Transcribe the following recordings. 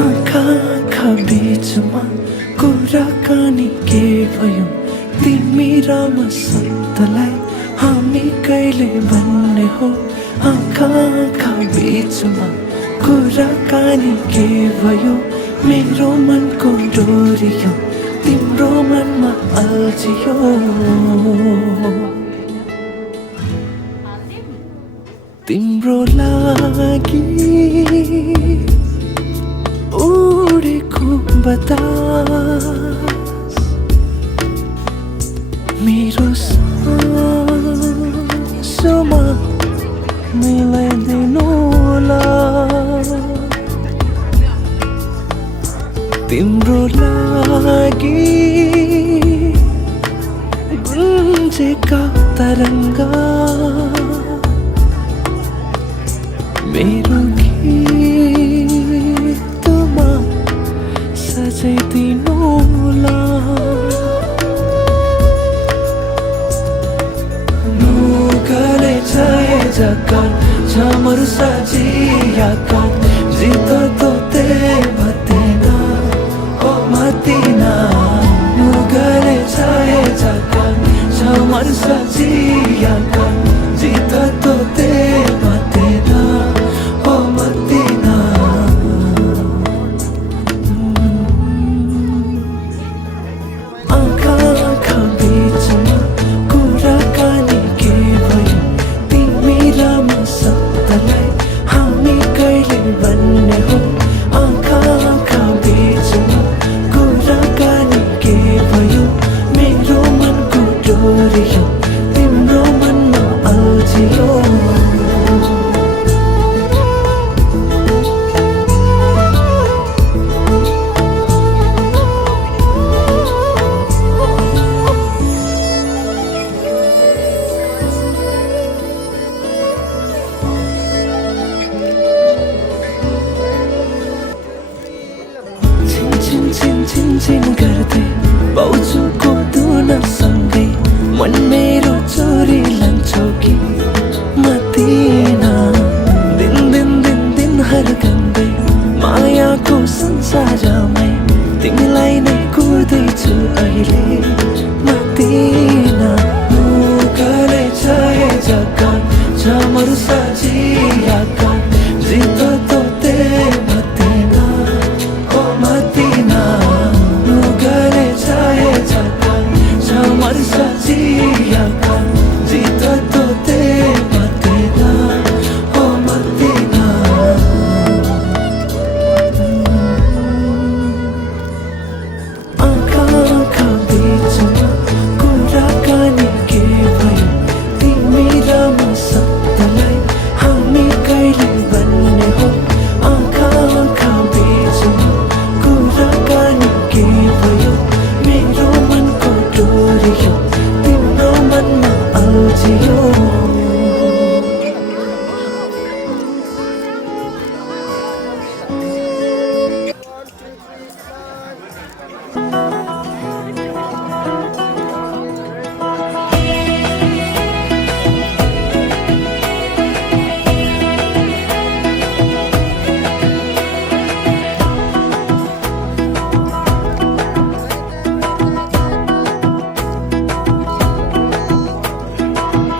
आँखा बीचमा कुराकानी के भयो तिमी र म सन्तलाई हामी कहिले भन्ने हो आँखा बीचमा कुराकानी के भयो मेरो मनको डोरियो तिम्रो मनमा अल्झियो तिम्रो लागि उडेको बतास मेरो सासमा मिलाइदिनु होला तिम्रो लागि गुन्जेका तरङ्गा मेरो गीतमा सजाइदिनु होला नुगले छाए जगन छामरु सजियाकन जित तोते भतेना ओ मतिना नुगले छाए जगन छामरु सजियाकन जित तोते भतेना ओ मतिना आँखा बीचमा कुराकानी के भयो तिमी र म सन्तलाई हामी कहिले भन्ने हो आँखा बीचमा कुराकानी के भयो मेरो मनको डोरियो तिम्रो मनमा अल्झियो छिन गर्दै बाउजूको धुनसँगै मन मेरो चोरी लान्छौ कि मतिना दिन दिन दिन दिन हर्कन्दै मायाको संसारमै तिमीलाई नै कुर्दैछु अहिले मतिना मुखले छाए जगन छामरु सजियाकन जित तोते भतेना ओ मतिना नुगले छाए जगन छामरु सजियाकन जित तोते भतेना ओ मतिना आँखा बीचमा कुराकानी के भयो तिमी र म सन्तलाई हामी कहिले भन्ने हो आँखा बीचमा कुराकानी के भयो मेरो मनको डोरियो तिम्रो मनमा अल्झियो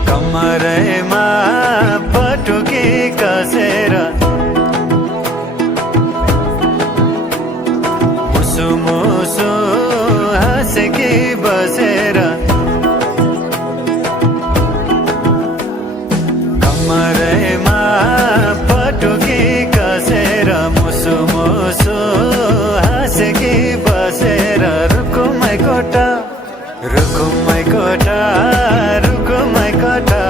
कमरैमा पटुकी कसेर मुसु मुसु हाँसेकी बसेर कमरैमा पटुकी कसेर मुसु मुसु हाँसेकी बसेर रुकुमै कोठा रुकुमै कोठा रुकुमै कोठा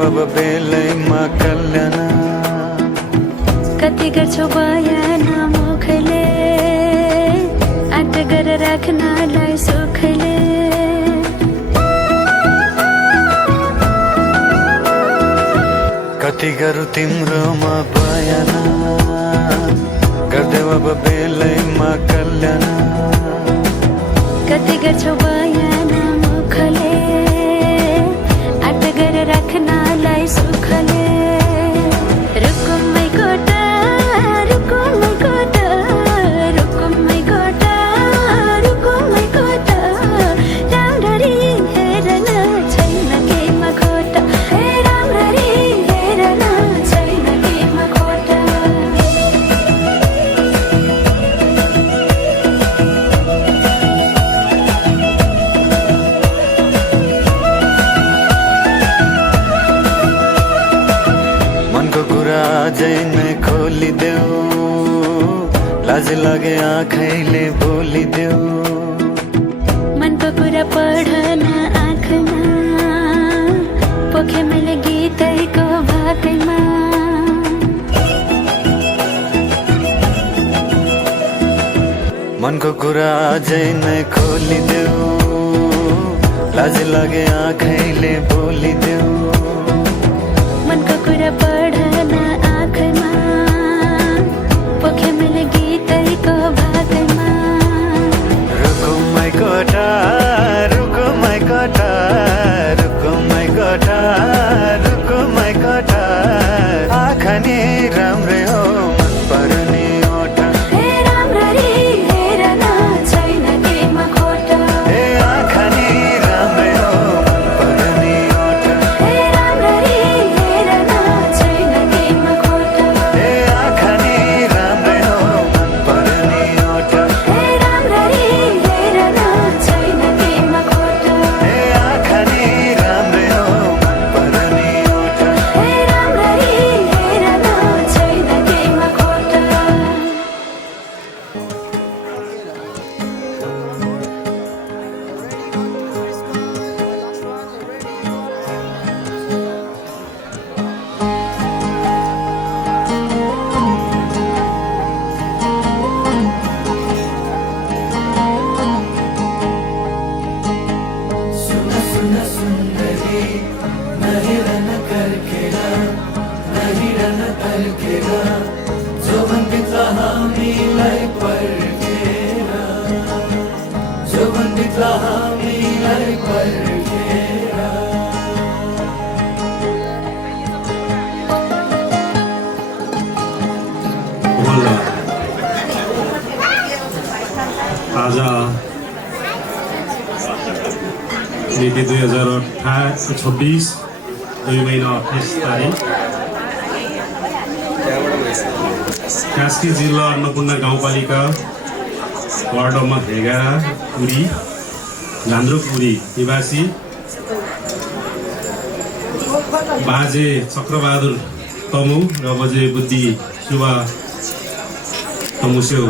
गर्देऊ अब बेलैमा कल्याण कति गर्छौ बयान मुखले आँट गरेर राख्नलाई सुखले कति गरौँ तिम्रोमा बयान गर्देऊ अब बेलैमा कल्याण कति गर्छौ बयान मुखले आँट गरेर राख्नलाई सुखले रुकुमै कोटा रुकुमै कोटा रुकुमै कोटा रुकुमै कोटा राम्ररी हेर्न छैन केमा खोटा हे राम्ररी हेर्न छैन केमा खोटा मनको कुरा अझै नै खोलिदेऊ लाज लागे आँखैले बोलिदेऊ मनको कुरा पढ्न आँखमा पोखे मैले गीतैको भाकैमा मनको कुरा अझै नै खोलिदेऊ लाज लागे आँखैले बोलिदेऊ मनको कुरा पढ्न आँखमा पोखे मैले गीतैको भाकैमा रुकुमै कोठा रुकुमै कोठा रुकुमै कोठा रुकुमै कोठा आँखा नि राम्रै हो मन पर्ने ओठा हे राम्ररी हेर्न छैन केमा खोटा ए आँखा नि राम्रै हो मन पर्ने ओठा हे राम्ररी हेर्न छैन केमा खोटा ए आँखा नि राम्रै हो मन पर्ने ओठा हे राम्ररी हेर्न छैन केमा खोटा ए आँखा नि राम्रै हो मन पर्ने ओठा हे राम्ररी हेर्न छैन केमा खोटा सुन सुन सुन्दरी नहिरन कर्केरा नहिरन कर्केरा जोबनभित्र हामीलाई पर्खेरा जोबनभित्र हामीलाई पर्खेरा आज मिति 2026 2 महिना 28 तारिक कास्की जिल्ला अन्नपूर्ण गाउँपालिका वार्ड नम्बर 11 पुरी झान्द्रुक पुरी निवासी बाजे चक्रबहादुर तमु र बजे बुद्धि सुवा तमुस्यो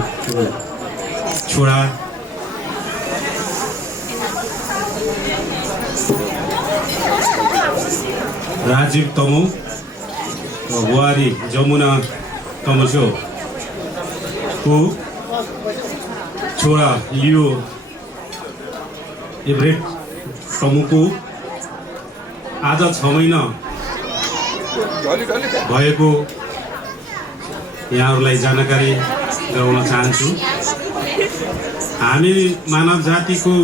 छोरा राजीव तमु र बुहारी जमुना तमुस्यो को छोरा लियो एभरेट तमुको आज 6 महिना भएको यहाँहरूलाई जानकारी गराउन चाहन्छु। हामी मानव जातिको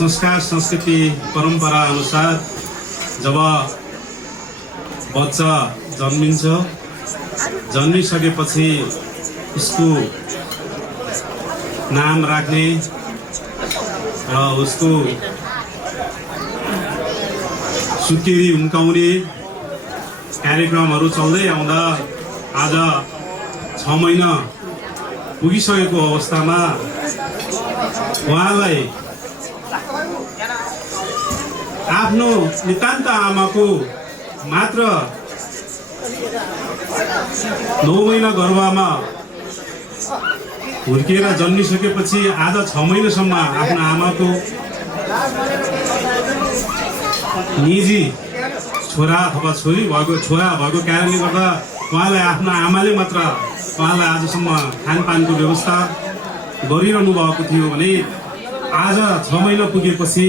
संस्कार संस्कृति परम्परा अनुसार जब बच्चा जन्मिन्छ जन्मिसकेपछि उसको नाम राख्ने र उसको सुत्केरी उम्काउने कार्यक्रमहरू चल्दै आउँदा आज 6 महिना पुगिसकेको अवस्थामा उहाँलाई आफ्नो नितान्त आमाको मात्र 9 महिना गर्भमा हुर्किएर जन्मिसकेपछि आज 6 महिनासम्म आफ्नो आमाको निजी छोरा अथवा छोरी भएको छोरा भएको कारणले गर्दा उहाँलाई आफ्नो आमाले मात्र उहाँलाई आजसम्म खानपानको व्यवस्था गरिरहनु भएको थियो भने आज 6 महिना पुगेपछि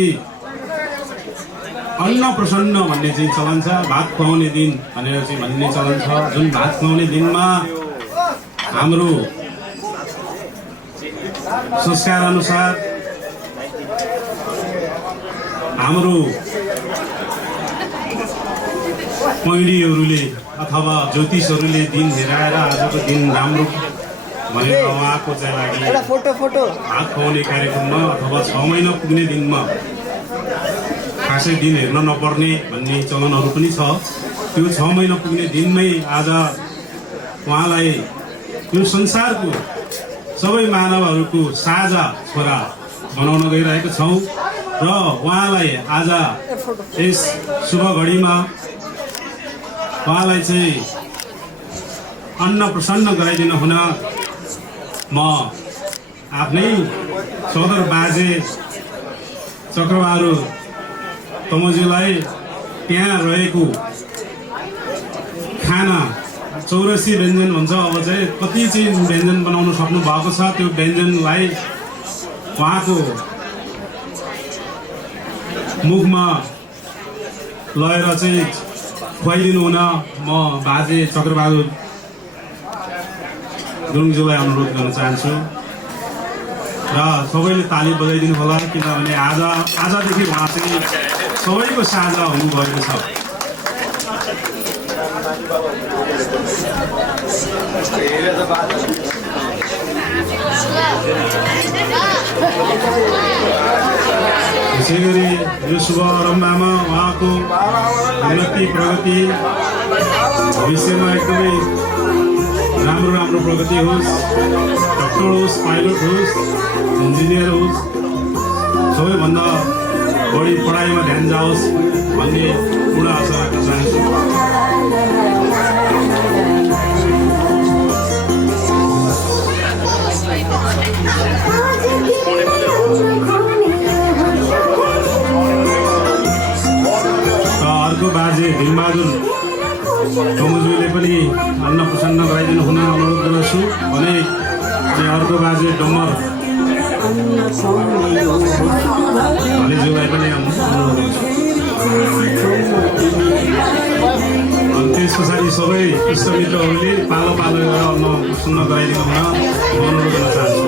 अन्न प्रसन्न भन्ने चाहिँ चलन छ, भात खुवाउने दिन भनेर चाहिँ भन्ने चलन छ। जुन भात खुवाउने दिनमा हाम्रो संस्कार अनुसार हाम्रो पहिरीहरूले अथवा ज्योतिषहरूले दिन हेराएर आजको दिन राम्रो भनेर उहाँको चाहिँ लागि भात खुवाउने कार्यक्रममा अथवा 6 महिना पुग्ने दिनमा खासै दिन हेर्न नपर्ने भन्ने चलनहरू पनि छ। त्यो 6 महिना पुग्ने दिनमै आज उहाँलाई यो संसारको सबै मानवहरूको साझा छोरा बनाउन गइरहेको छौँ र उहाँलाई आज यस शुभ घडीमा उहाँलाई चाहिँ अन्न प्रसन्न गराइदिन हुन म आफ्नै सदर बाजे चक्रबहादुर तमोजीलाई त्यहाँ रहेको खाना 84 व्यञ्जन भन्छ, अब चाहिँ कति चाहिँ व्यञ्जन बनाउन सक्नु भएको छ त्यो व्यञ्जनलाई उहाँको मुखमा लगेर चाहिँ खुवाइदिनु हुन म बाजे चक्रबहादुर गुरुङज्यूलाई अनुरोध गर्न चाहन्छु र सबैले ताली बजाइदिनु होला, किनभने आजदेखि उहाँ चाहिँ सबैको साझा हुनुभएको छ। त्यसै गरी यो शुभ आरम्भमा उहाँको उन्नति प्रगति भविष्यमा एकदमै राम्रो प्रगति होस्, डक्टर होस्, पाइलट होस्, इन्जिनियर होस्, सबैभन्दा बढी पढाइमा ध्यान जाओस् भन्ने पूर्ण आशा राख्न चाहन्छु। अर्को बाजे भीमबहादुर तमोजुले पनि अन्न प्रसन्न गराइदिनु हुन अनुरोध गर्दछु भने अर्को बाजे डम्बर हलेज्यूलाई पनि अनुरोध गर्छु। त्यस पछाडि सबै इष्टमित्रहरूले पालो गरेर अन्न प्रसन्न गराइदिनु हुन अनुरोध गर्न चाहन्छु।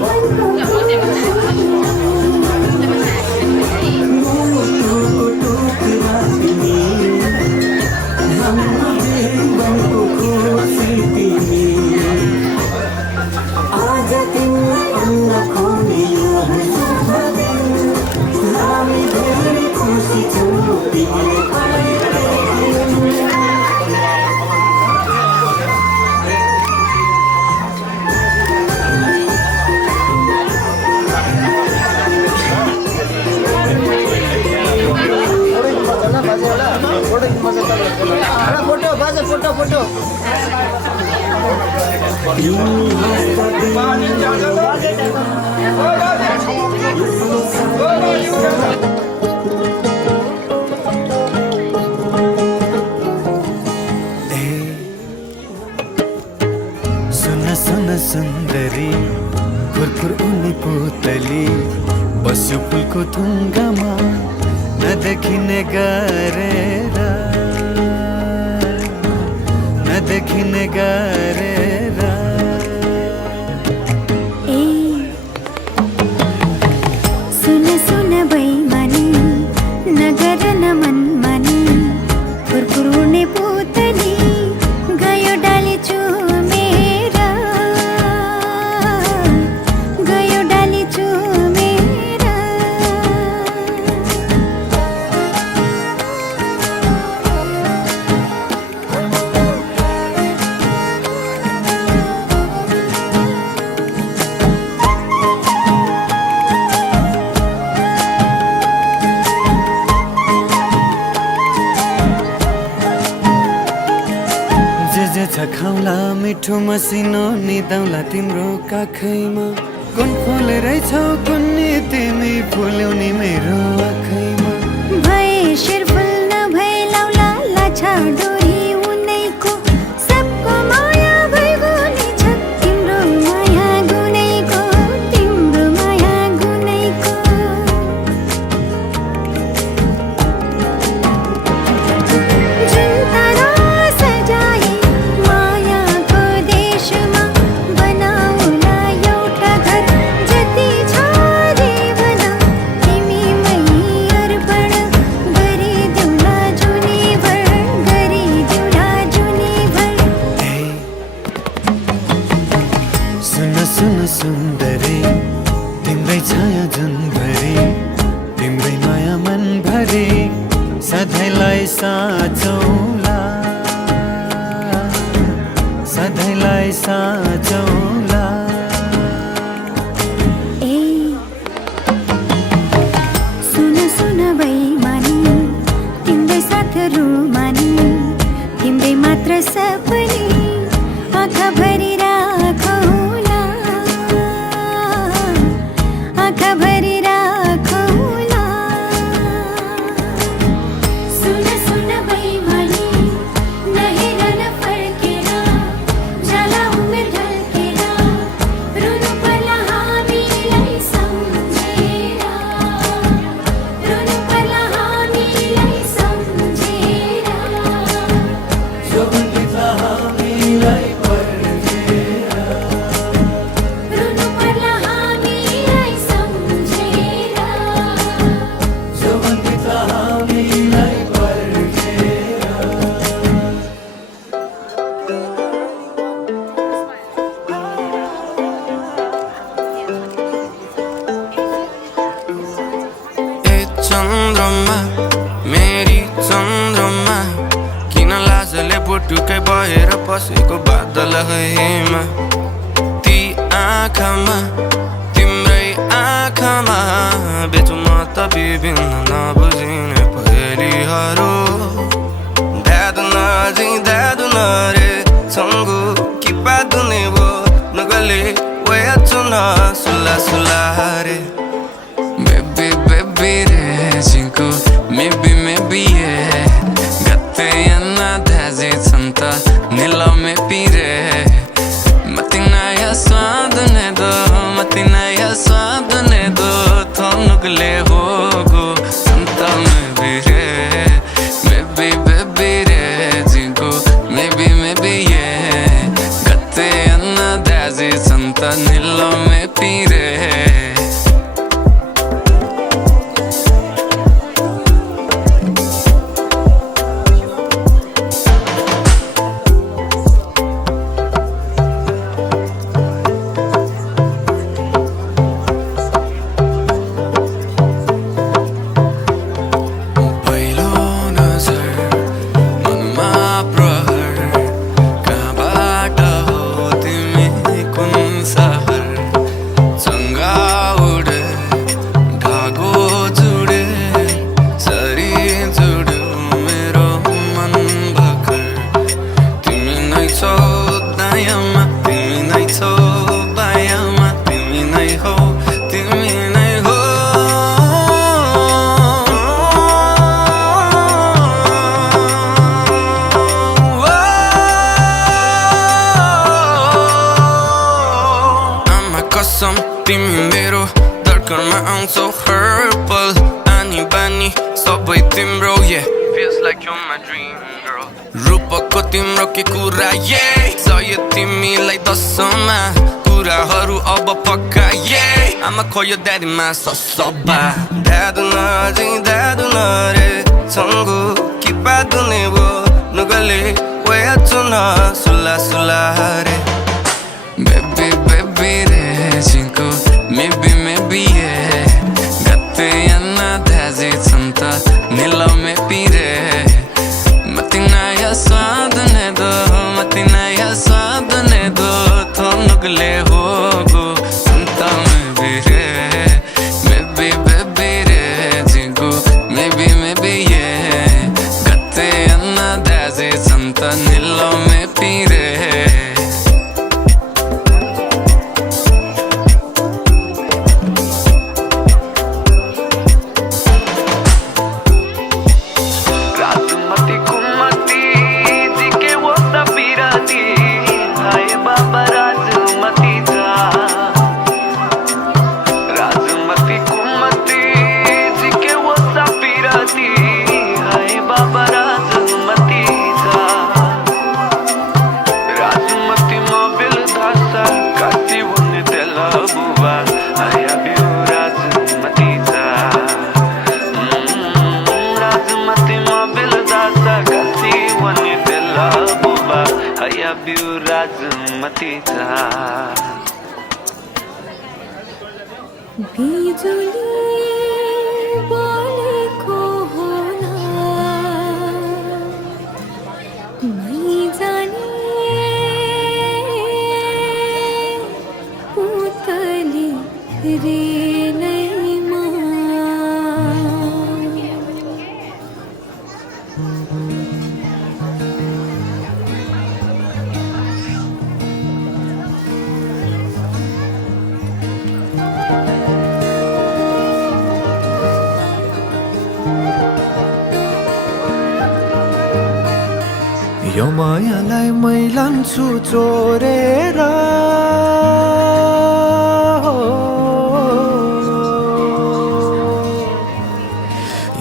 फोटो सुन सुन्दरी खुरखुर उनी पुतली बस्यो फुलको थुङ्गामा नदेखिने गरेर सुन बैमानी नगर न मनमानी फुरफुर उड्ने पुतली गयो डाली चुमेर खाउला मिठो मसिनो निदाउला तिम्रो काखैमा कुन फुल रहेछौ कुन्नी तिमी फुल्याउने मेरो आँखैमा भए शिर फुल न भए लाउला लाछा डोरी उनैको सबको माया भइगुने छ तिम्रो माया गुनैको तिम्रो माया गुनैको जुन तारा सजाए मायाको देशमा बनाउला एउटा घर जति छ जीवन तिमीमै अर्पण गरिदेऊला जुनीभर गरिदेऊला जुनीभर ए, सुन सुन सुन्दरी तिम्रै छाया जुनभरि तिम्रै माया मनभरि सधैँलाई साँचौला सधैँलाई साँचौला ए सुन सुन बैमानी तिम्रै साथहरू मानी तिम्रै मात्र सपनी आँखाभरि राखौला आँखाभरि राखौला सुन सुन बैमानी नहेरन फर्केर जाला उमेर ढल्केर रुनु पर्ला हामीलाई सम्झेर रुनु पर्ला हामीलाई सम्झेर जोबनभित्र हामीलाई पर्खेर रुनु पर्ला हामीलाई सम्झेर जोबनभित्र हामीलाई पर्खेर ए चन्द्रमा मेरी चन्द्रमा किन लाजले बुटुकै भएर पसेको बादलमा ती आँखामा तिम्रै आँखामा बेचु म त विभिन्न नबुझिने पहेलीहरू ध्यादुन रे छङ्गु कि पादुने वो नगले वयाचुन सुला सुला रे Baby, baby, re cinco, maybe, yeah. Gatte yana dhazi santa, nila me pire. Matina ya swadne do, thonukle hogo, santa me bire. Baby, baby, re cinco, maybe, yeah. Gatte yana dhazi santa, nila me pire. पहिलो नजर मनमा प्रहर कहाँबाट हो तिमी कुन सहर सँगा उडे धागो जुडे सरी जुड्यो मेरो मन भर्खर तिमी नै छौ दायाँमा तिमी नै छौ बायाँमा तिमी नै हो तिमी नै हो आमा कसम तिमी मेरो धड्कनमा आउँछौ हर पल आनी बानी सबै तिम्रो feels like you're my dream girl रूपको तिम्रो के कुरा सय तिमीलाई दसमा कुराहरू अब पक्का आमा खोयो ड्याडीमा ससबा ध्यादुन रे छङ्गु कि पादुने वो नगले वयाचुन सुला सुला रे Baby, baby, re cinco, maybe, yeah. Gatte yana dhazi santa, nila me pire. Matina ya swadne do, thonukle hogo, santa me bire. Baby, baby, re cinco, maybe, yeah. Gatte yana dhazi santa, nila me pire. Mati kumati राजमतीचा बिजुली बोलेको होला मै जाने पुतली रेलैमा यो मायालाई मै लान्छु चोरेर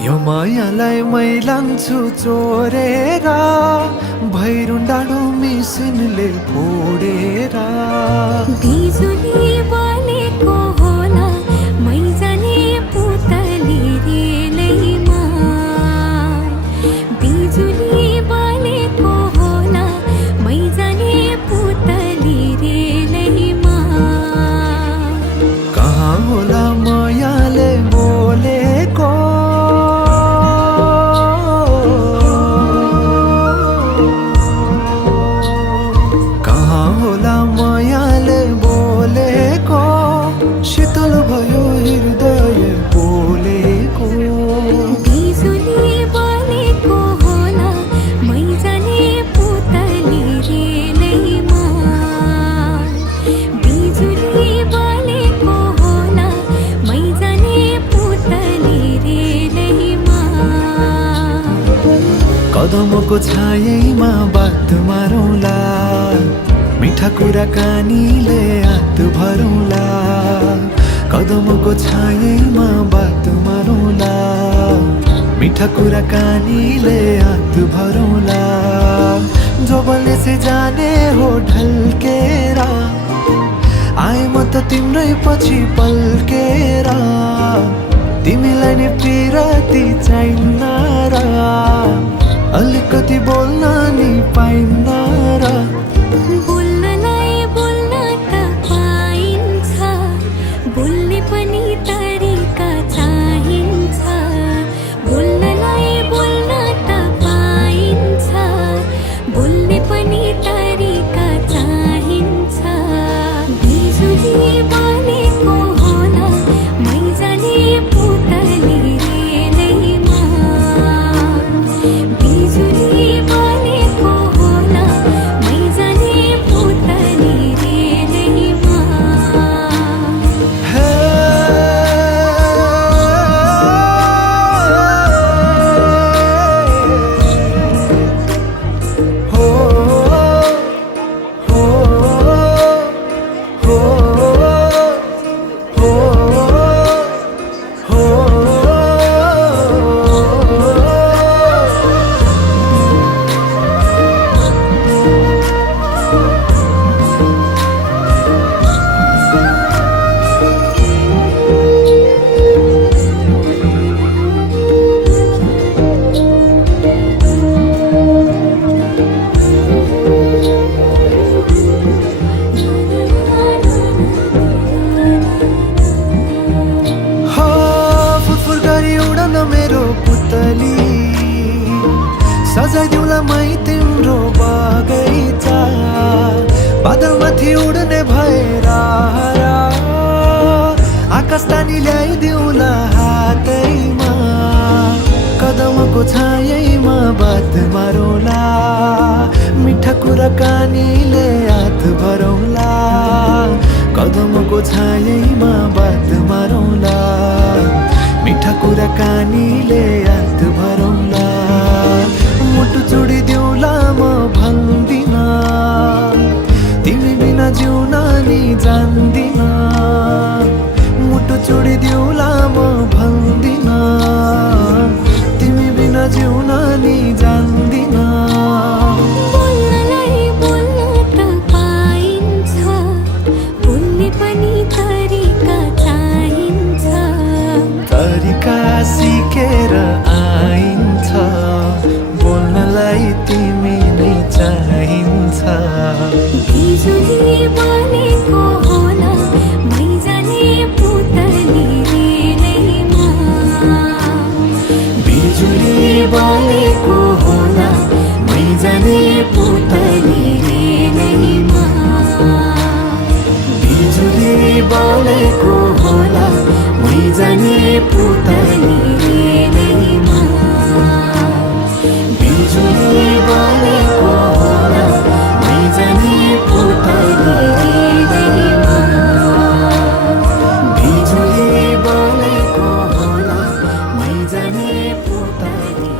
यो मायालाई मै लान्छु चोरेर भैरुन डाँडो मिसिनले फोडेर बिजुली बोलेको होला मै जाने पुतली रेलैमा बिजुली बोलेको होला मै जाने पुतली रेलैमा कहाँ होला मायाले बोलेको कहाँ होला मायाले बोलेको शीतल भयो हृदय बोलेको बिजुली बोलेको होला मै जाने पुतली रेलैमा बिजुली बोलेको होला मै जाने पुतली रेलैमा कदमको छायैमा बात मारौँला मिठा कुराकानीले हात भरौँला कदमको छायैमा बात मारौँला मिठा कुराकानीले हात भरौँला जोबलले से जाने हो ढल्केर आए म त तिम्रै पछि पल्केर तिमीलाई नि पिरती चाहिन्न र अलिकति बोल्न नि पाइन्न र बोल्नलाई बोल्न त पाइन्छ बोल्ने पनि तरिका चाहिन्छ बोल्नलाई बोल्न त पाइन्छ बोल्ने पनि तरिका चाहिन्छ बिजुली बोलेको होला मै जाने पुतली रेलैमा बिजुली बोलेको होला मै जाने पुतली रेलैमा हे हो हो हो हो फुरफुर गरी उडन मेरो पुतली सजाइदिउँला मै तिम्रो बगैँचा बादलमाथि उड्ने भएर आकाश तानी ल्याइदिउँला हातैमा कदमको छायैमा बात मारौँला मिठा कुराकानीले हात भरौँला कदमको छायैमा बात मारौँला मिठा कुराकानीले हात भरौँला मुटु जोडिदेऊला म भन्दिन तिमी बिना जिउन नि जान्दिन मुटु जोडिदेऊला म भन्दिन तिमी बिना जिउन नि जान्दिन बोल्नलाई बोल्न त पाइन्छ बोल्ने पनि तरिका बालेको होला मै जाने पुतली रेलैमा बिजुली बालेको होला मै जाने पुतली रेलैमा बिजुली बालेको होला मै जाने पुतली रेलैमा बिजुली बालेको होला मै जाने पुतली रेलैमा बिजुली बालेको होला मै जाने पुतली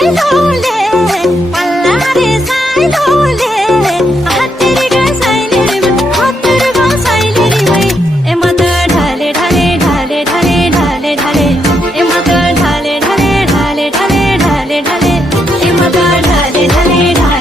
साइलोले पल्ला रे साइलोले हत्तेरी गा साइले रे हत्तेरी गा साइले रे वै ए मत ढाले ढाले ढाले ढाले ढाले ढाले ए मत ढाले ढाले ढाले ढाले ढाले ढाले ए मत ढाले ढाले ढाले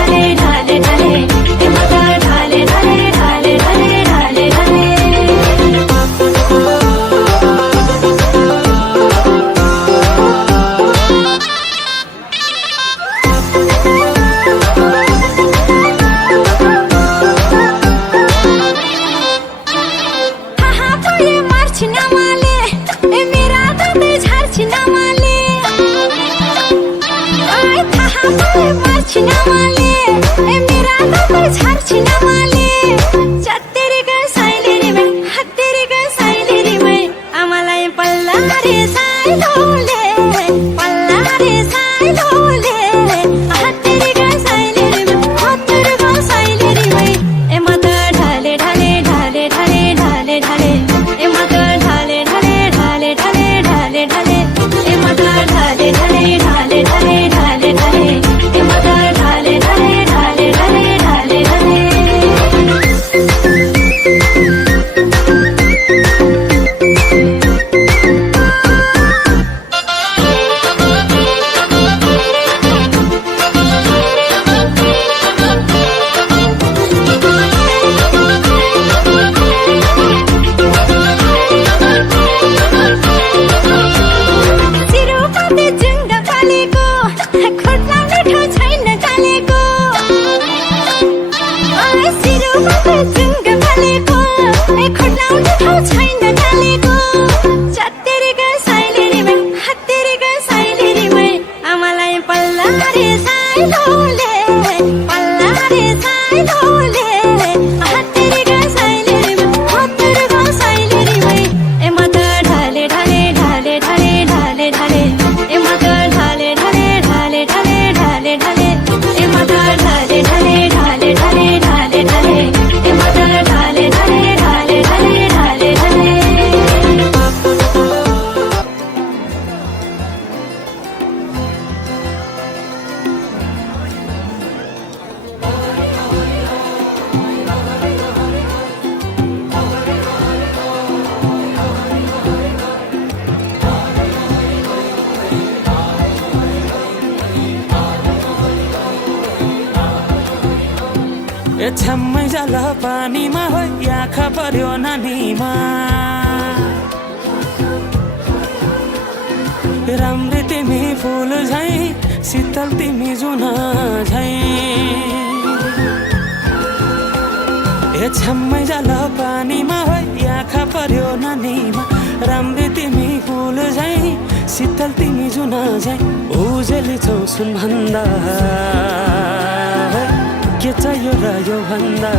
ढाले ढाले ढाले ए मत ढाले ढाले ढाले ढाले ढाले ढाले छ्याम्मै जाल पानीमा हो आँखा पर्यो नानीमा राम्रै तिमी फुल झै शीतल तिमी जुन झै छ्याम्मै जाल पानीमा हो आँखा पर्यो नानीमा राम्रै तिमी फुल झै शीतल तिमी जुन झै उजेली छौ सुन भन्दा के चाहियो र यो भन्दा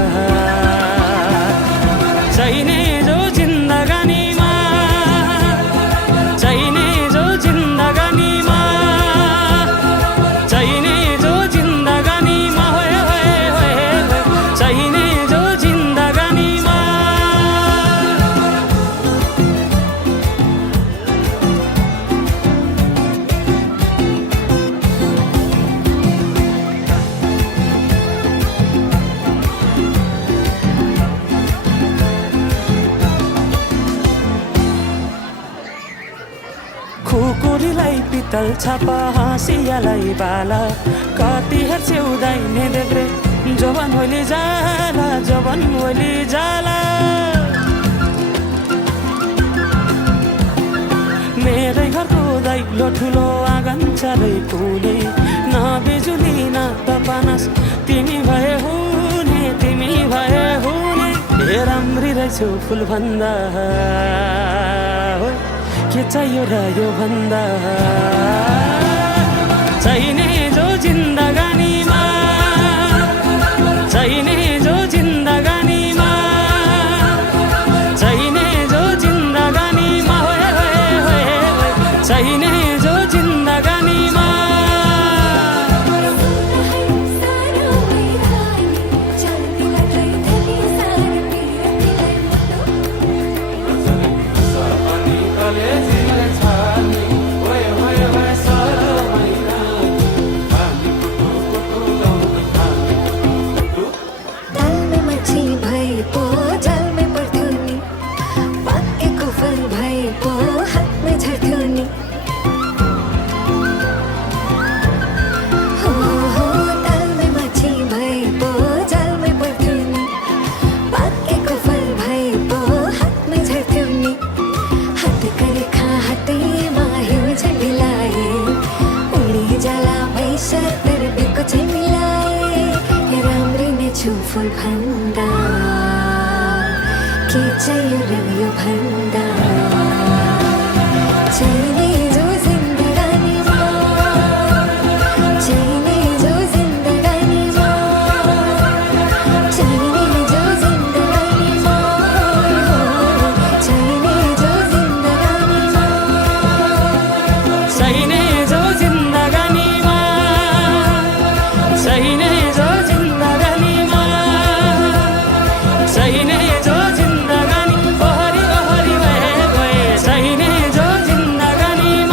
चाहिने जो जिन्दगानीमा चाहिने जो जिन्दगानीमा चाहिने जो जिन्दगानीमा होए होए होए चाहिने जो जिन्दगानीमा छुरीलाई पितल छापा हाँसियालाई बाला कति हेर्छौ दाहिने देब्रे जवान होली जाला जवान होली जाला मेरै घरको दैलो ठुलो आँगन चारै कुने न बिजुली न त पानस तिमी भए हुने तिमी भए हुने हे राम्री रहेछौ फुल भन्दा के चाहियो र यो भन्दा चाहिने जो जिन्दगानीमा चाहिने जो जिन्दगानीमा चाहिने जो जिन्दगानीमा होए होए होए चाहिने जो जिन्दगानीमा ताल में मच्छी भई पो जल में पर्थ्यो नि पाकेको फल भई पो हात में झर्थ्यो नि हो ताल में मच्छी भई पो जल में पर्थ्यो नि पाकेको फल भई पो हात में झर्थ्यो नि हात करे खा हातैमा हिउँ झन्डिलाए उडी जाला पैसा तर्बेको चाहिँ मिलाए हे राम्री नै छु फुल भन्दा के चाहियो र यो भन्दा चाहिने जो जिन्दगानीमा चाहिने जो जिन्दगानीमा चाहिने जो जिन्दगानीमा चाहिने जो जिन्दगानीमा चाहिने जो जिन्दगानीमा चाहिने जो जिन्दगानीमा चाहिने जो जिन्दगानी ओहरी ओहरी भए भए चाहिने जो जिन्दगानीमा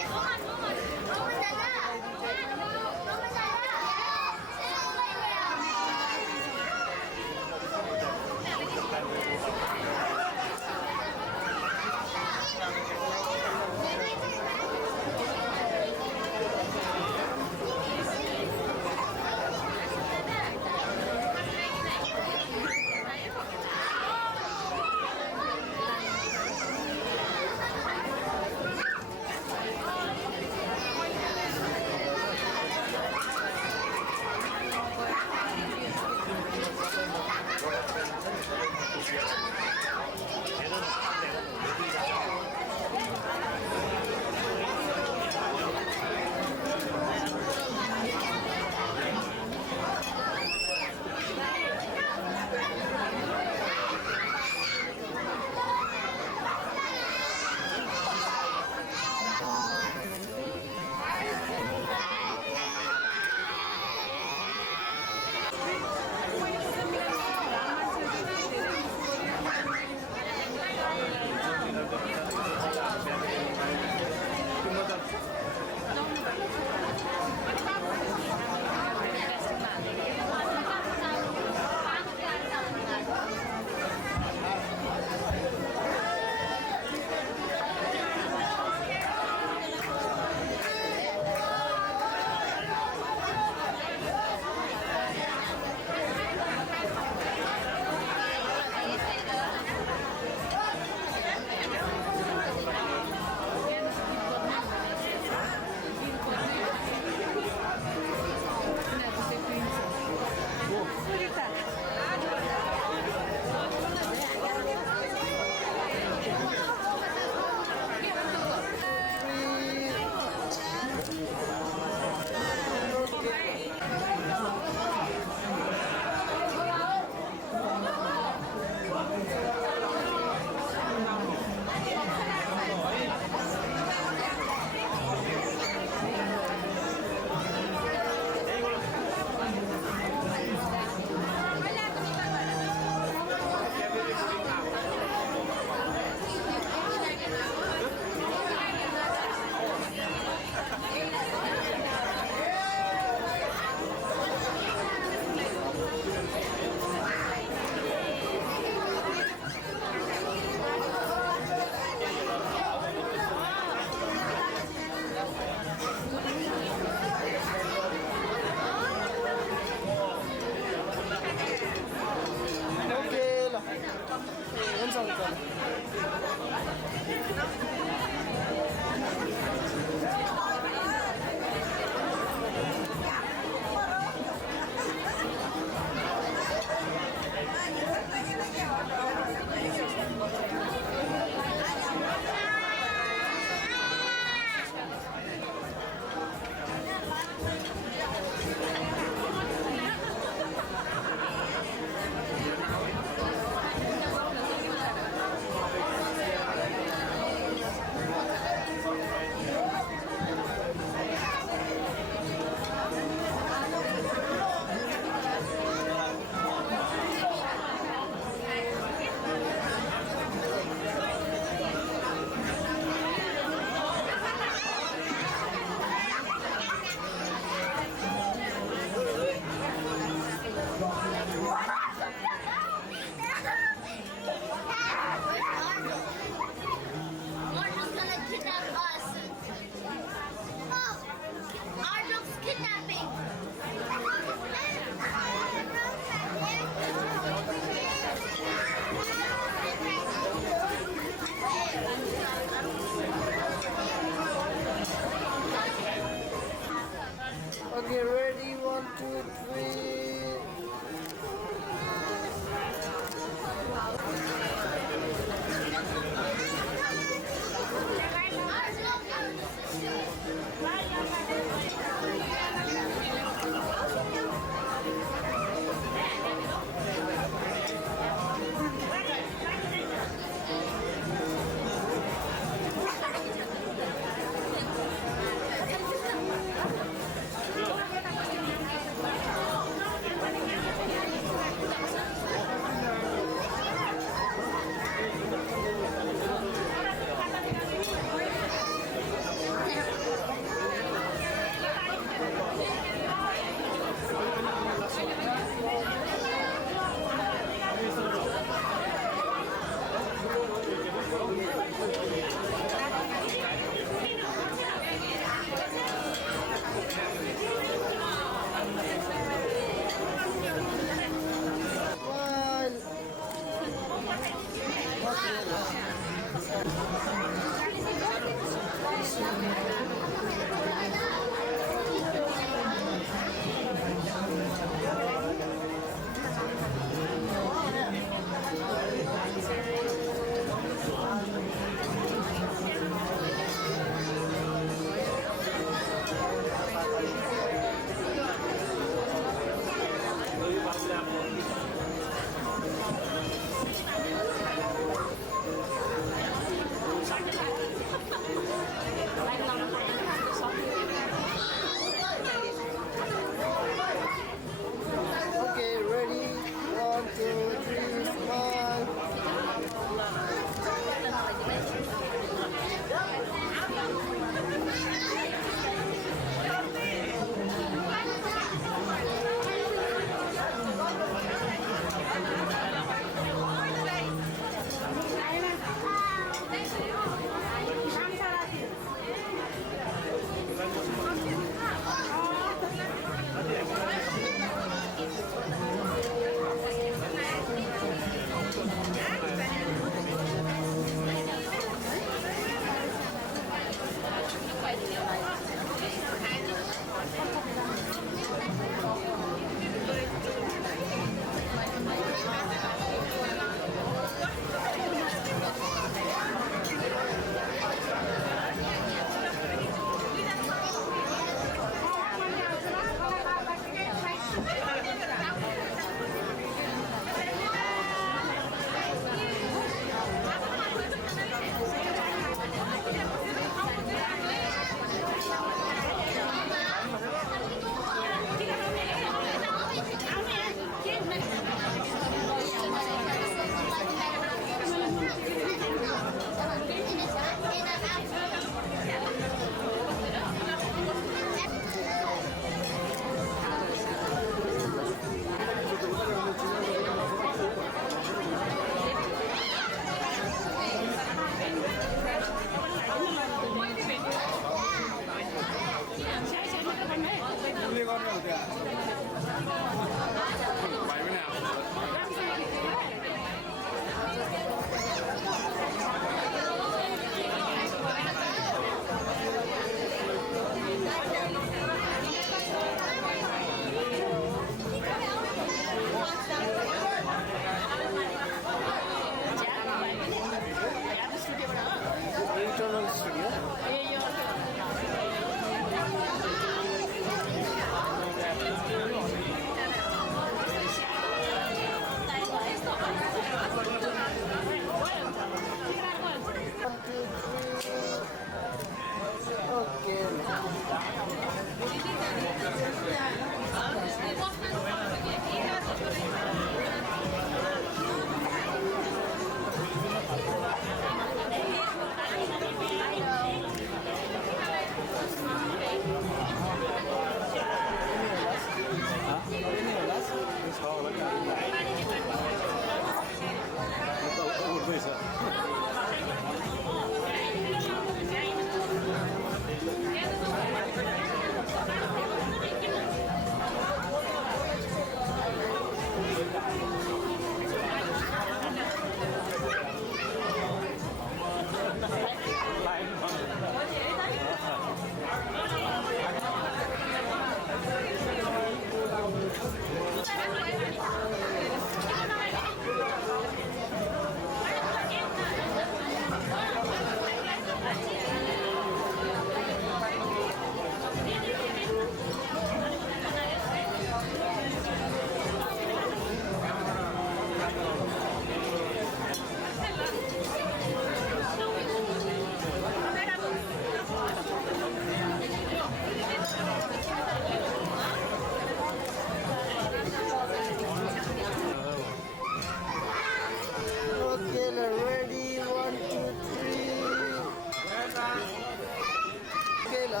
ल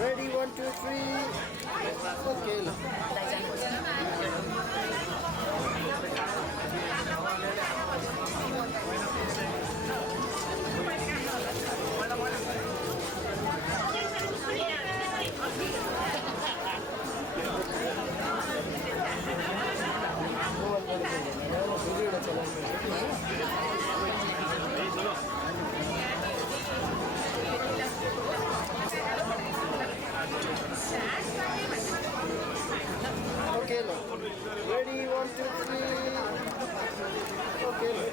रेडी 1 2 3 ओके ल ओके ल रेडी 1 2 3 ओके ल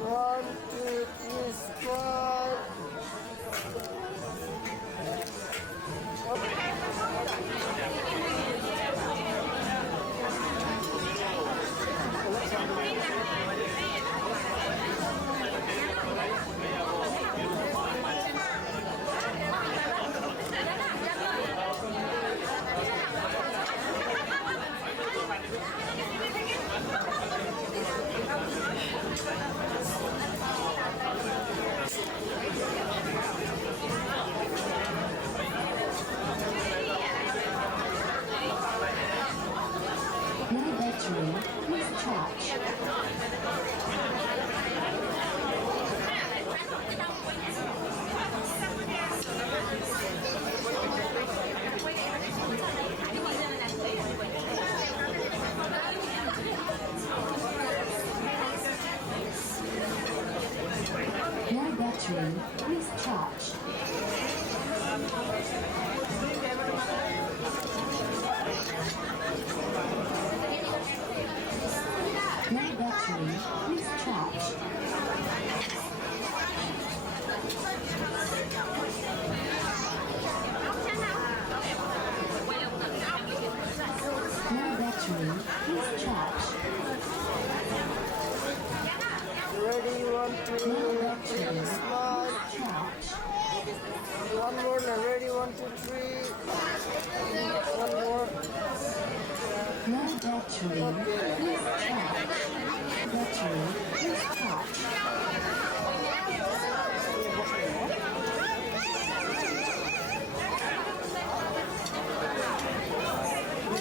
One, two, three, smile. My battery is charged. My battery is charged. My battery is charged. My battery is charged. Ready, 1 2 My 3 battery smile. is charged. One more now. Ready, 1 2 3 one more. My battery is charged. Battery is charged.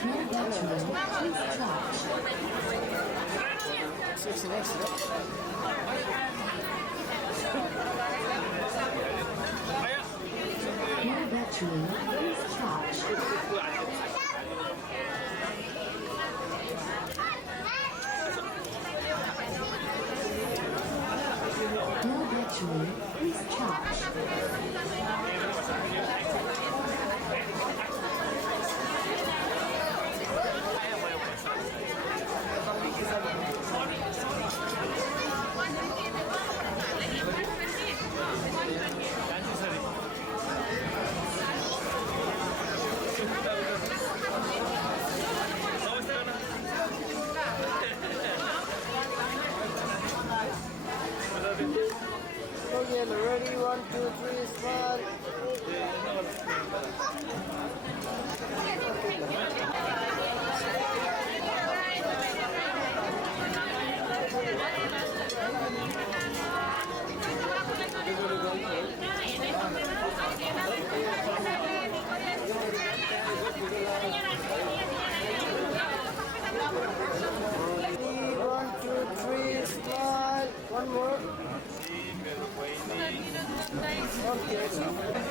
My battery is charged. 60 next. My battery is charged. My battery is charged. Okay, ready, 1 2 3 smile. Ready, 1 2 3 smile. One more. Okay.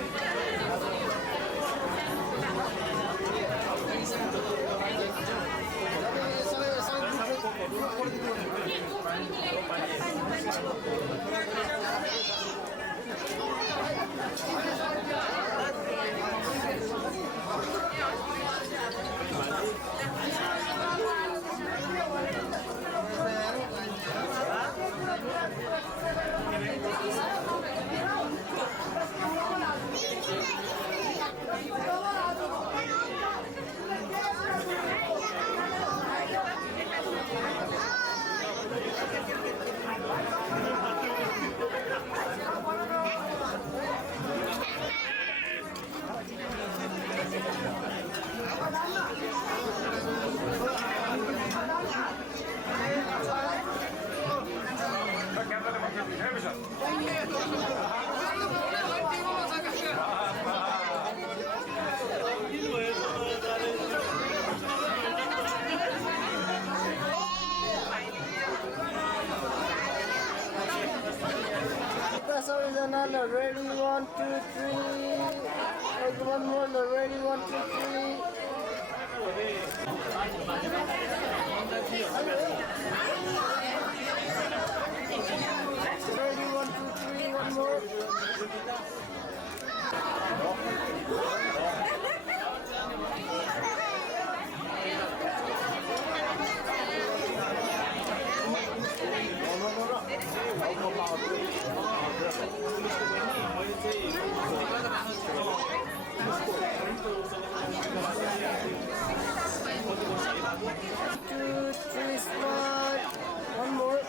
one more. Now ready, 1, 2, 3. Ready, 1, 2, 3. One more. Two, three, spot. One more.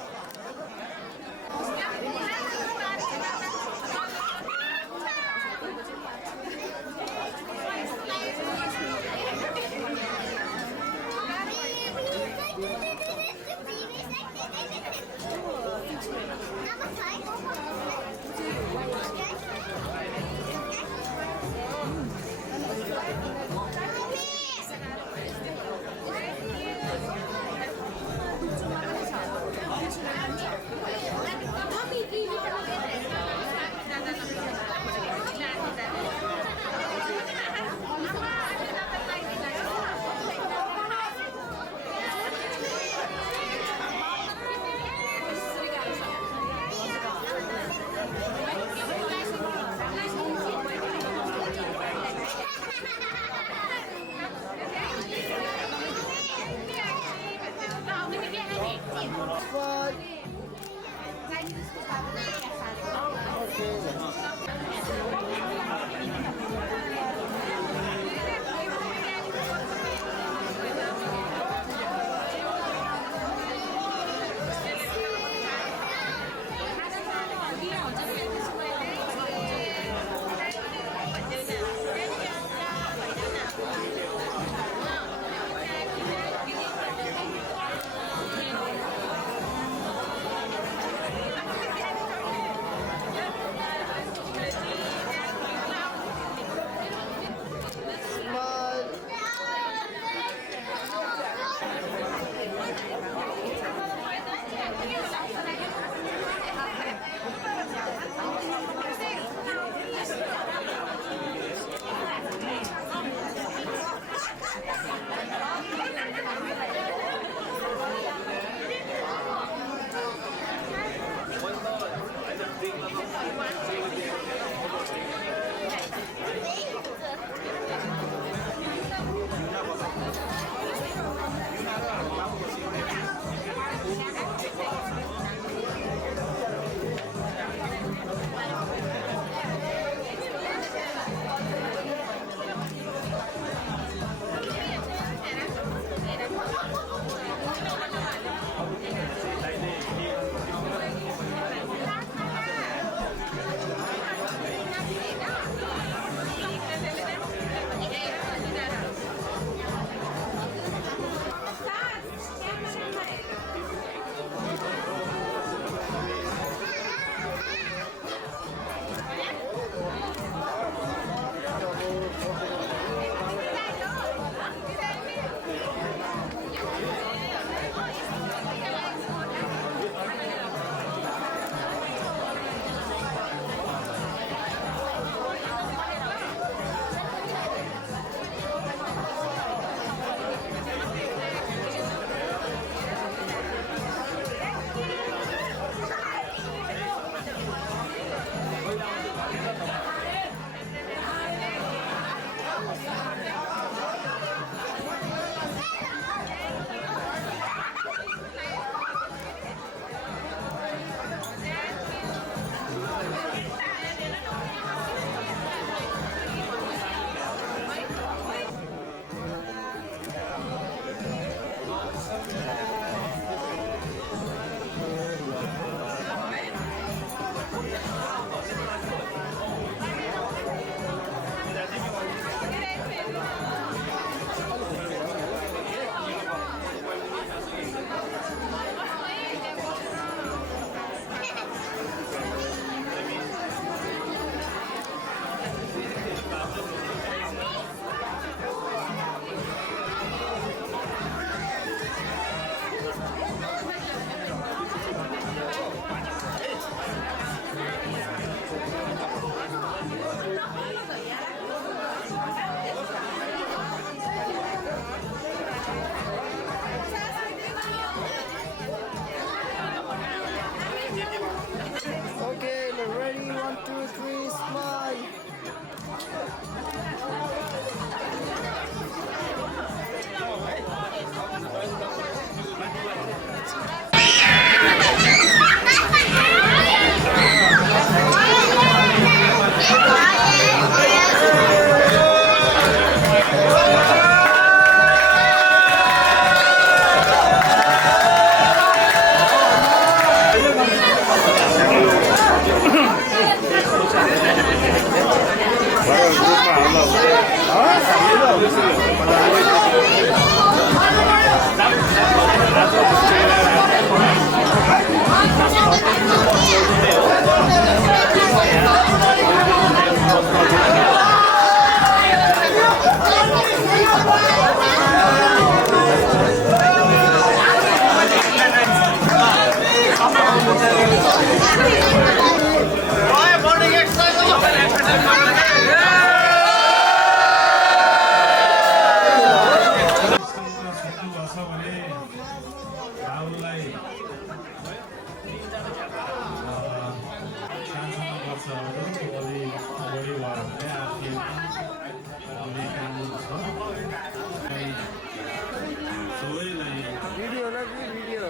Video न video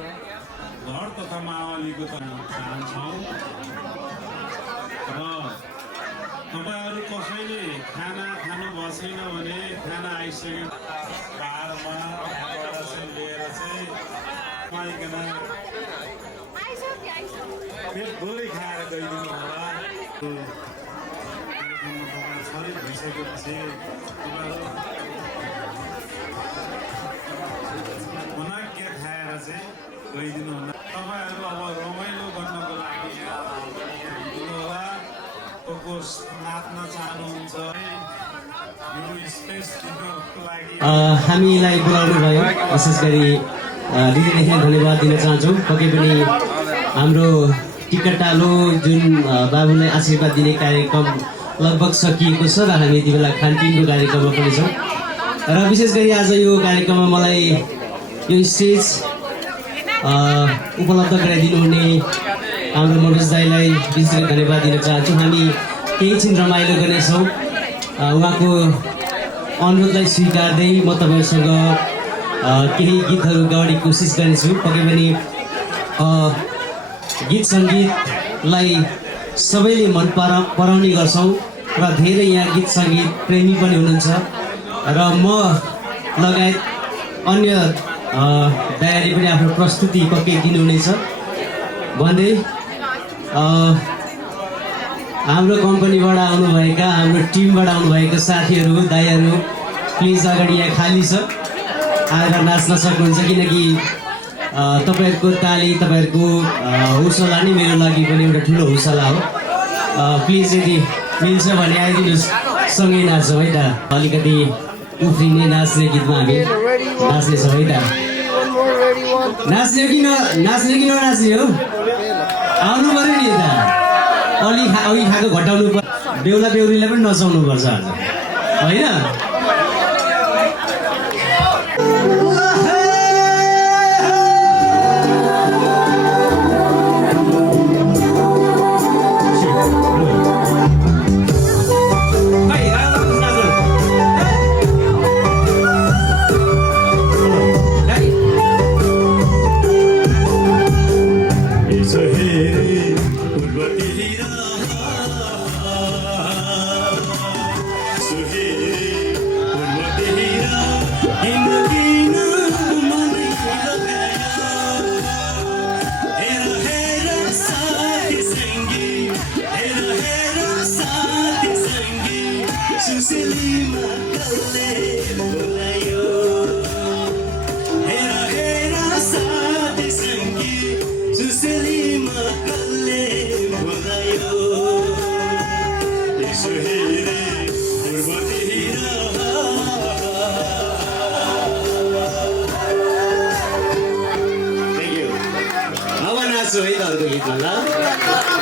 घर तथा मावलीको त चाहन्छौँ र तपाईँहरू कसैले खाना खानु भएको छैन भने खाना आइसक्यो बारमा लिएर चाहिँ पाइकन पेट भरि खाएर गइदिनु होला तपाईँ छरिक भइसकेपछि तपाईँहरू के खाएर चाहिँ गइदिनु होला तपाईँहरू अब रमाइलो गर्नको लागि हिँड्नु होला को नाच्न चाहनुहुन्छ यो स्पेस दिनुको लागि हामीलाई बोलाउनु भयो विशेष गरी दिदीदेखि धन्यवाद दिन चाहन्छौँ पक्कै पनि हाम्रो टिकटालो जुन बाबुलाई आशीर्वाद दिने कार्यक्रम लगभग सकिएको छ र हामी यति बेला खानपिनको कार्यक्रममा पनि छौँ र विशेष गरी आज यो कार्यक्रममा मलाई यो स्टेज उपलब्ध गराइदिनु हुने हाम्रो मनोज दाईलाई विशेष गरी धन्यवाद दिन चाहन्छु हामी केही छिन रमाइलो गर्नेछौँ उहाँको अनुरोधलाई स्वीकार्दै म तपाईँहरूसँग केही गीतहरू गाउने कोसिस गर्नेछु पक्कै पनि गीत सङ्गीतलाई सबैले मन पराउने गर्छौँ र धेरै यहाँ गीत सङ्गीत प्रेमी पनि हुनुहुन्छ र म लगायत अन्य दायाले पनि आफ्नो प्रस्तुति पक्कै दिनुहुनेछ भन्दै हाम्रो कम्पनीबाट आउनुभएका हाम्रो टिमबाट आउनुभएका साथीहरू दाइहरू प्लिज अगाडि यहाँ खाली छ आएर नाच्न सक्नुहुन्छ किनकि तपाईँहरूको ताली तपाईँहरूको हौसला नै मेरो लागि पनि एउटा ठुलो हौसला हो प्लिज यदि मिल्छ भने आइदिनुहोस् सँगै नाच्छौँ है त अलिकति उफ्रिने नाच्ने गीतमा हामी नाच्नेछौँ है त नाच्ने कि ननाच्ने हो आउनु पऱ्यो नि यता अघि खाएको घटाउनु पर्छ बेहुला बेहुलीलाई पनि नचाउनु पर्छ आज होइन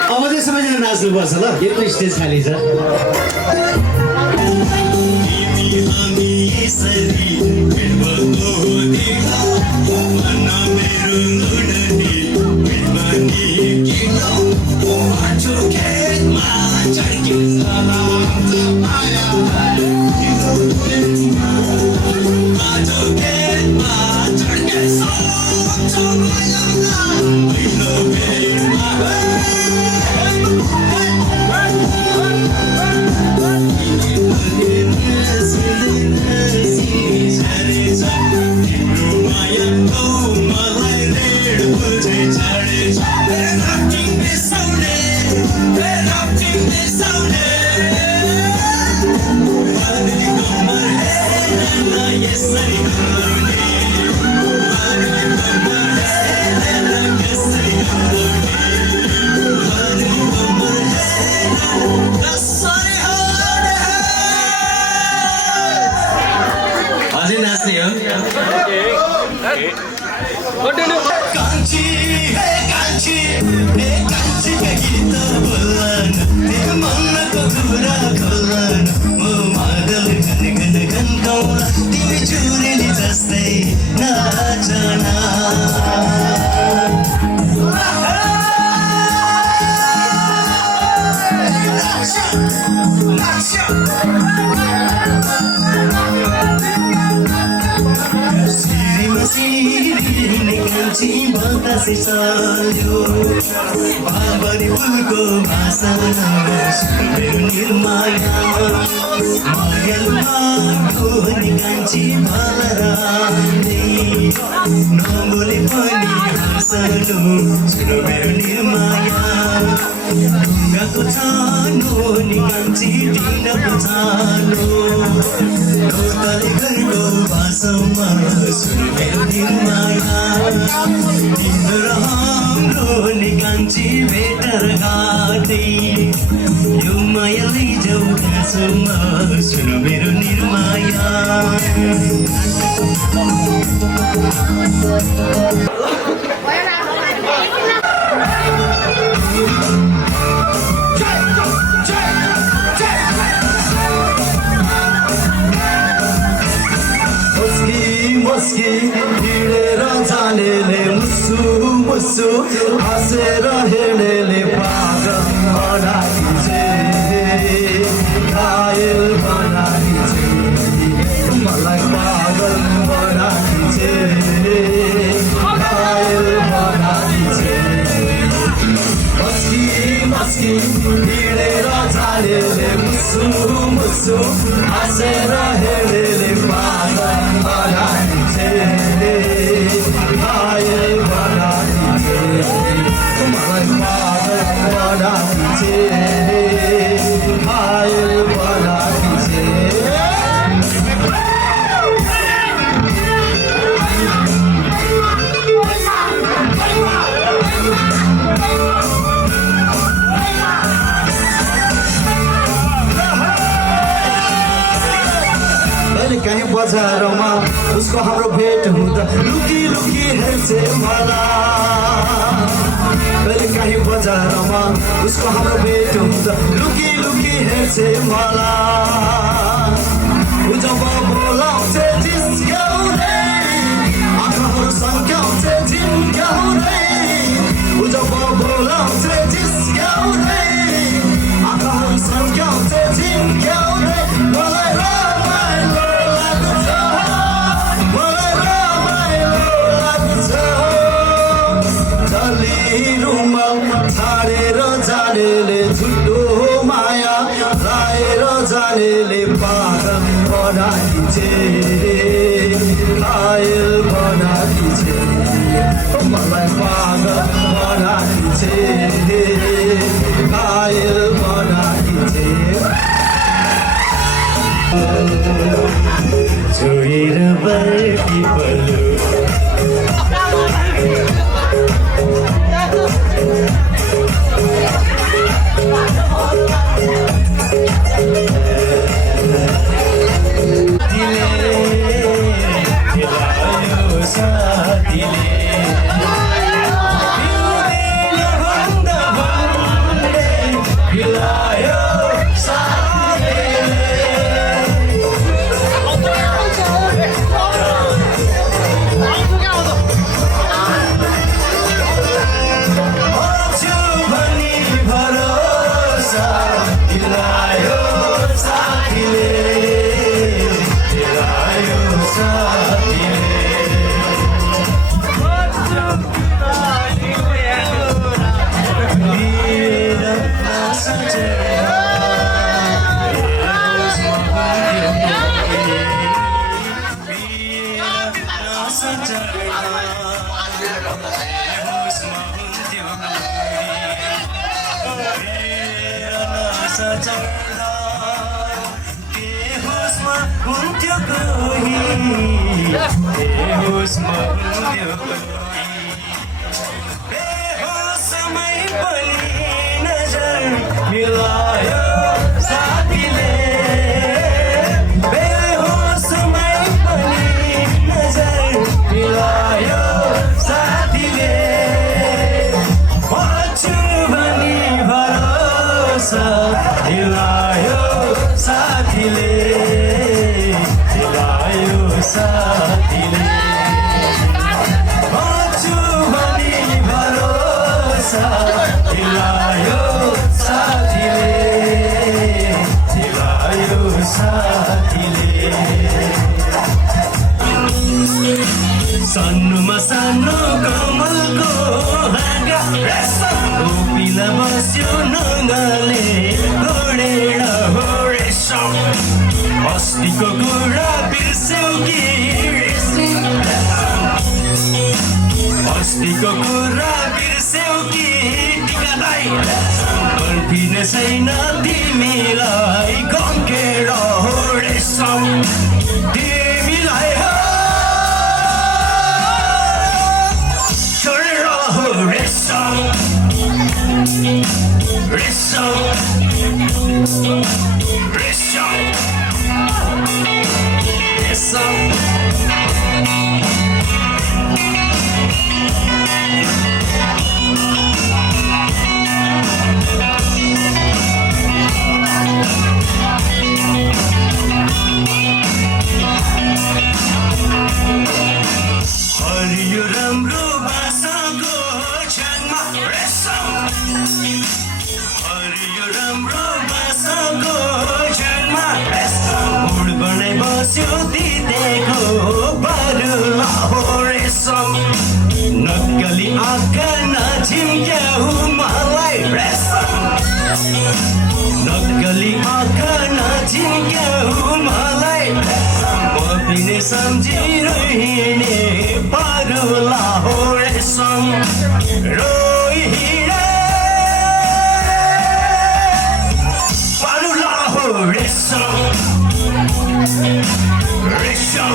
अब चाहिँ सबैजना नाच्नुपर्छ ल यत्रो स्टेज खाली छ बाबरी फुलको भाषामा निर्माया मायालमा कोनी कान्छी भलराले नबोले पनि हाँसनु सुनो मेरो निर्माया ढुङ्गाको छानो नि कान्छी ढिँडाको छानो लोटले घरको भाषामा सुनो मेरो निर्माया तिम्रो हाम्रो नि कान्छी भेटर घाटे यो माया लैजाऊ खासम्म सुनो मेरो निर्माया मस्की हिँडेर जानेले मुसु मुसु हाँसेर हिँडेले पागल बनाइदिन्छे घायल बनाइदिन्छे मलाई पागल बनाइदिन्छे घायल बनाइदिन्छे मस्की मस्की हिँडेर जानेले मुसु मुसु हाँसेर हिँडेले पागल बनाइदिन्छे घायल बनाइदिन्छे मलाई पागल बनाइदिन्छे घायल बनाइदिन्छे कहीं बजारमा उसको हाम्रो भेट हुँदा लुकी लुकी हेर्छे मलाई कहीं बजारमा उसको हाम्रो भेट हुँदा लुकी लुकी हेर्छे मलाई जब बोलाउँछे जिस्क्याउँदै आँखाहरू सङ्क्याउँछे झिम्क्याउँदै जब बोलाउँछे जिस्क्याउँदै आँखाहरू सङ्क्याउँछे झिम्क्याउँदै मलाई छाडेर जानेले झुटो माया लाएर जानेले पागल बनाइदिन्छे घायल बनाइदिन्छे मलाई पागल बनाइदिन्छे घायल बनाइदिन्छे छोएर बर्की पल्लो साथीले भन्छु भनी भरोसा दिलायो साथीले सानोमा सानो कमलको हाँगा कोपिला बस्यो नङ्गले घोडेर हो रेशम अस्तिको कुरा बिर्स्यौ कि अस्तिको कुरा बिर्स्यौ कि टिकालाई पर्खिने छैन तिमीलाई कङ्केर हो रेशम तिमीलाई हो छोडेर हो रेशम रेशम रेशम रेशम हरियो राम्रो बाँसको छानमा रेशम हरियो राम्रो बाँसको छानमा रेशम उड बनाइ बस्यो दिदेको बारुला हो रेशम नक्कली आँखा नझिम्क्याउ मलाई रेशम नक्कली आँखा नझिम्क्याउ मलाई मपिने सम्झिरहने बारुला हो रेशम रोइहिँडे बारुला हो रेशम रेशम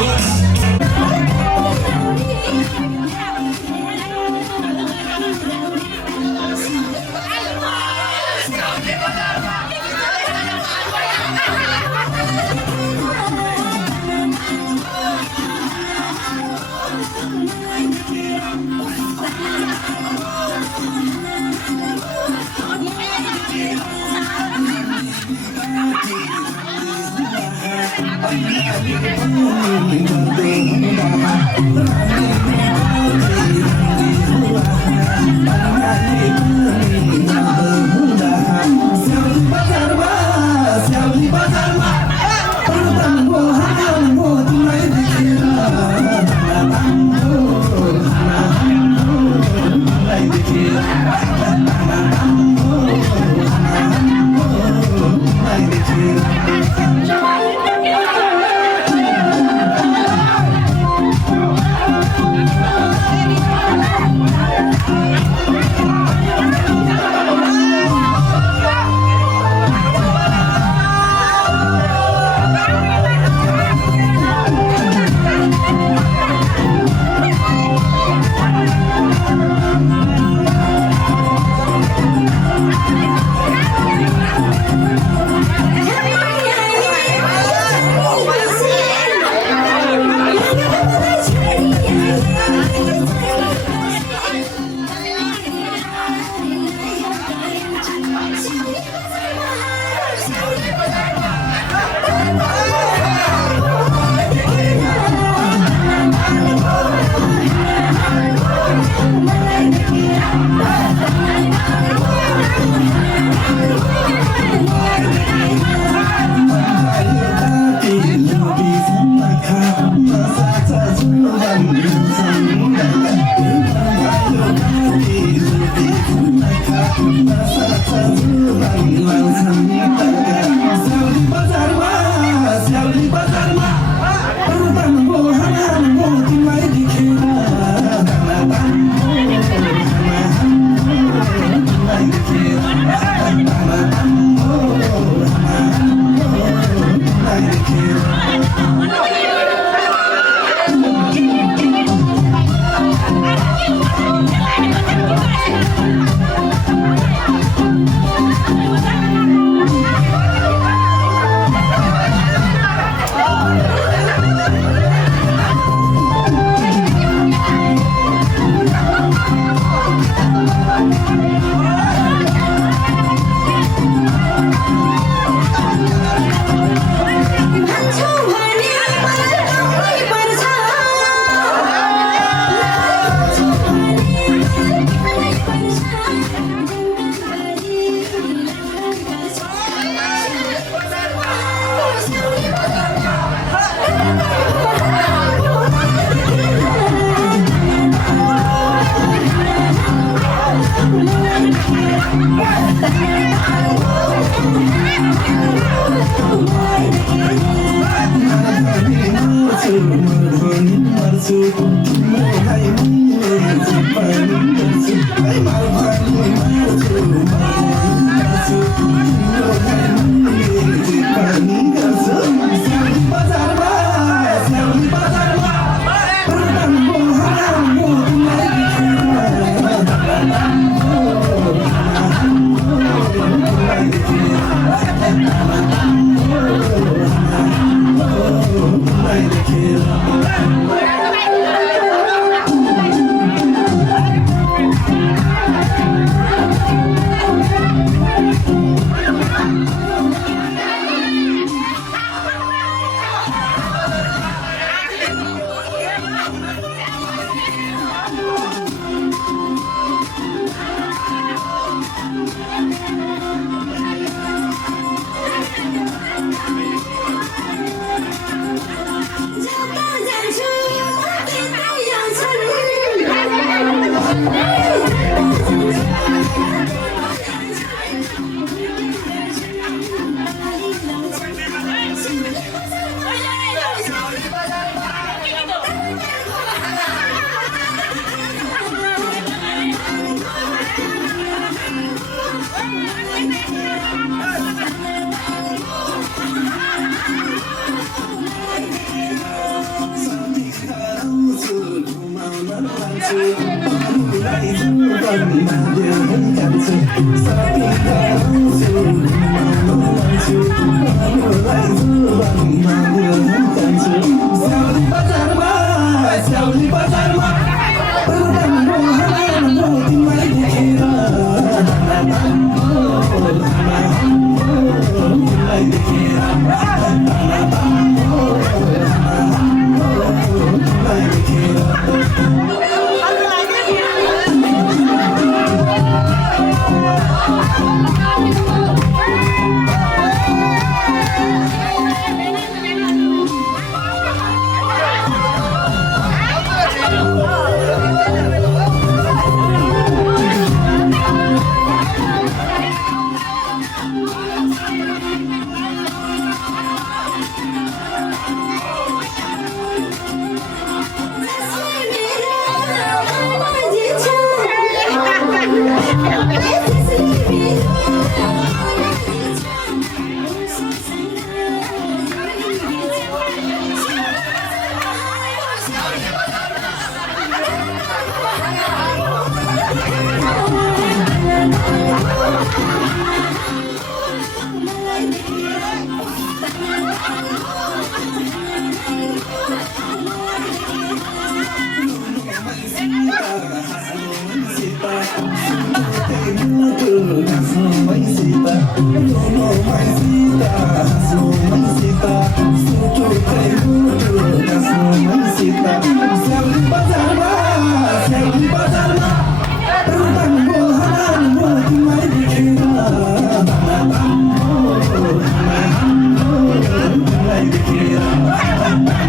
Let's go.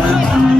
Bye.